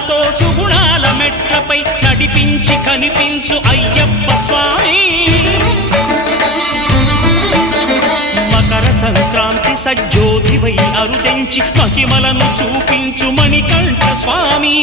సుగుణాలతో సుగుణాల మెట్లపై నడిపించి కనిపించు అయ్యప్ప స్వామి మకర సంక్రాంతి సజ్జోతివై అరుదెంచి మహిమలను చూపించు మణికంఠ స్వామి